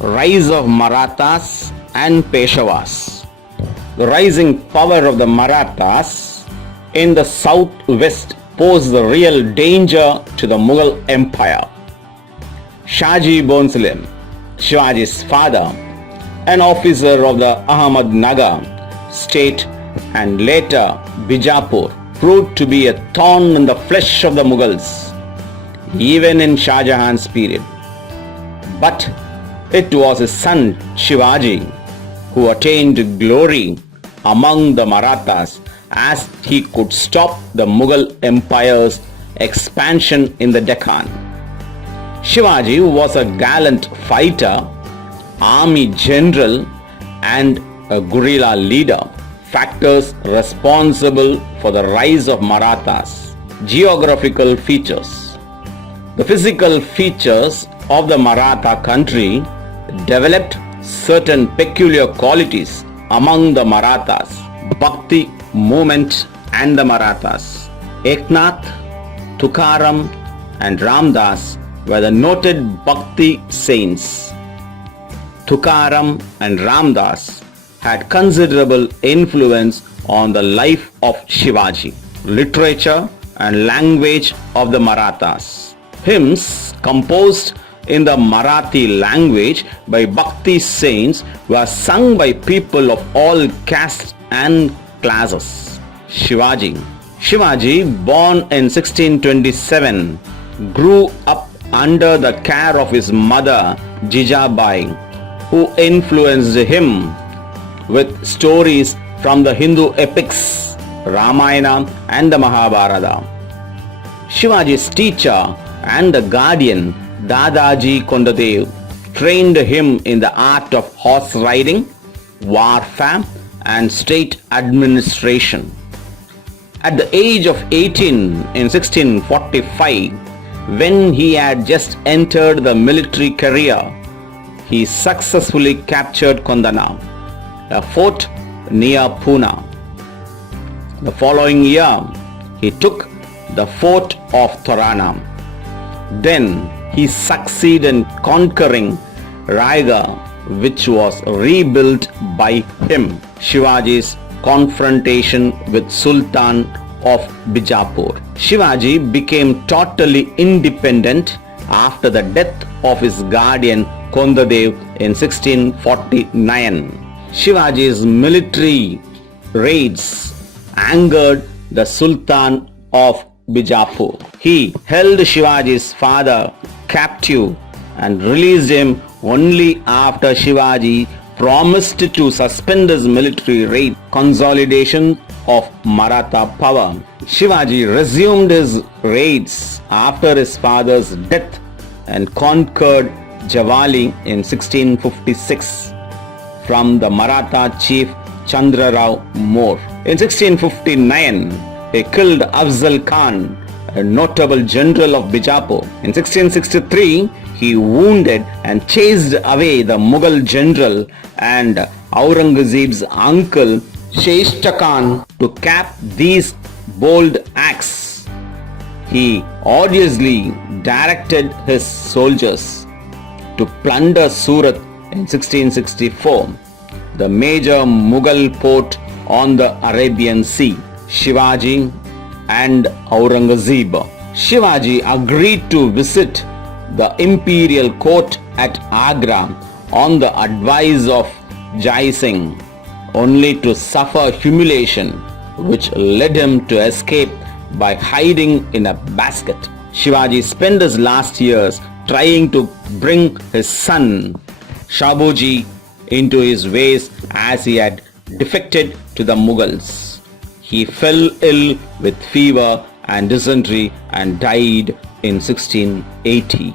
Rise of Marathas and Peshawas. The rising power of the Marathas in the southwest posed the real danger to the Mughal Empire. Shaji Bhonsle, Shivaji's father, an officer of the Ahmednagar state and later Bijapur, proved to be a thorn in the flesh of the Mughals, even in Shah Jahan's period. But it was his son Shivaji who attained glory among the Marathas as he could stop the Mughal Empire's expansion in the Deccan. Shivaji was a gallant fighter, army general, and a guerrilla leader, factors responsible for the rise of Marathas. Geographical features. The physical features of the Maratha country developed certain peculiar qualities among the Marathas. Bhakti movement and the Marathas. Eknath, Tukaram, and Ramdas were the noted Bhakti saints. Tukaram and Ramdas had considerable influence on the life of Shivaji. Literature and language of the Marathas. Hymns composed in the Marathi language by Bhakti saints were sung by people of all castes and classes. Shivaji, born in 1627, grew up under the care of his mother Jijabai, who influenced him with stories from the Hindu epics Ramayana and the Mahabharata. Shivaji's teacher and the guardian Dadaji Kondadev trained him in the art of horse riding, warfare, and state administration. At the age of 18 in 1645, when he had just entered the military career, he successfully captured Kondana, a fort near Pune. The following year, he took the fort of Torana. Then he succeeded in conquering Raigad, which was rebuilt by him. Shivaji's confrontation with Sultan of Bijapur. Shivaji became totally independent after the death of his guardian Kondadev in 1649. Shivaji's military raids angered the Sultan of Bijapur. He held Shivaji's father captive and released him only after Shivaji promised to suspend his military raid. Consolidation of Maratha power. Shivaji resumed his raids after his father's death and conquered Javali in 1656 from the Maratha chief Chandra Rao More. In 1659, he killed Afzal Khan, a notable general of Bijapur. In 1663, he wounded and chased away the Mughal general and Aurangzeb's uncle Sheshta Khan. To cap these bold acts, he audaciously directed his soldiers to plunder Surat in 1664, the major Mughal port on the Arabian Sea. Shivaji and Aurangzeb. Shivaji agreed to visit the imperial court at Agra on the advice of Jai Singh, only to suffer humiliation, which led him to escape by hiding in a basket. Shivaji spent his last years trying to bring his son Shabuji into his ways as he had defected to the Mughals. He fell ill with fever and dysentery and died in 1680.